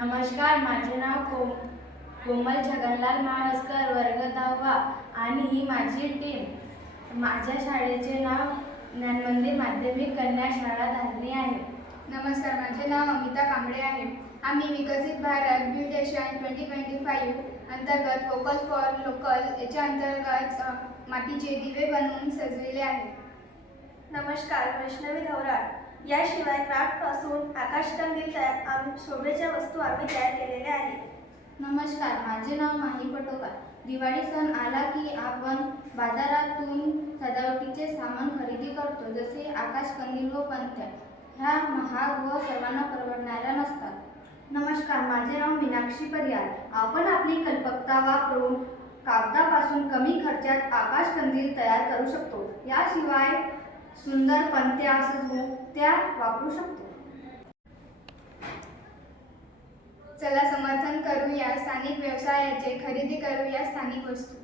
नमस्कार, माझे नाव कोमल छगनलाल माळस्कर, वर्ग 10वा आणि ही माझी टीम. माझ्या शाळेचे नाव ज्ञानमंदिर माध्यमिक कन्या शाळा धारणी आहे. नमस्कार, माझे नाव अमिता कांबळे आहे. आम्ही विकसित भारत ब्युटेशन 2025 अंतर्गत वोकल फॉर लोकल याच्या अंतर्गत मातीचे दिवे बनवून सजविले आहे. नमस्कार, वैष्णवी धवराळ. याशिवाय क्राफ्टपासून आकाशकंदील शोभेच्या वस्तू आम्ही तयार केलेल्या आहेत. नमस्कार, माझे नाव माही पटोकार. दिवाळी सण आला की आपण बाजारातून सजावटीचे सामान खरेदी करतो, जसे आकाशकंदील व पणत्या. ह्या महाग व सर्वांना परवडणाऱ्या नसतात. नमस्कार, माझे नाव मीनाक्षी परियार. आपण आपली कल्पकता वापरून कागदापासून कमी खर्चात आकाशकंदील तयार करू शकतो. याशिवाय सुंदर पणत्या सजवून त्या वापरू शकतो. चला समर्थन करूया स्थानिक व्यवसायाचे, खरेदी करूया स्थानिक वस्तू.